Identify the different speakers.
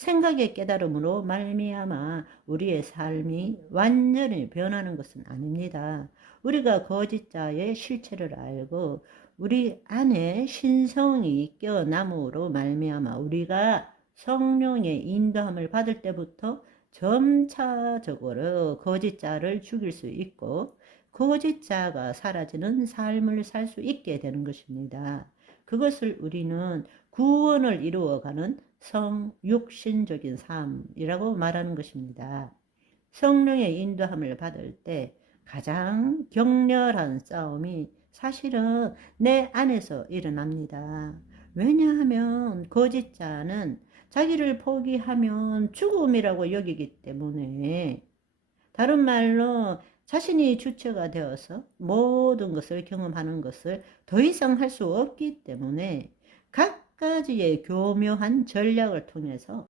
Speaker 1: 생각의 깨달음으로 말미암아 우리의 삶이 완전히 변하는 것은 아닙니다. 우리가 거짓자의 실체를 알고 우리 안에 신성이 깨어남으로 말미암아 우리가 성령의 인도함을 받을 때부터 점차적으로 거짓자를 죽일 수 있고 거짓자가 사라지는 삶을 살 수 있게 되는 것입니다. 그것을 우리는 구원을 이루어가는 성육신적인 삶이라고 말하는 것입니다. 성령의 인도함을 받을 때 가장 격렬한 싸움이 사실은 내 안에서 일어납니다. 왜냐하면 거짓자는 자기를 포기하면 죽음이라고 여기기 때문에 다른 말로 자신이 주체가 되어서 모든 것을 경험하는 것을 더 이상 할 수 없기 때문에 각 가지의 교묘한 전략을 통해서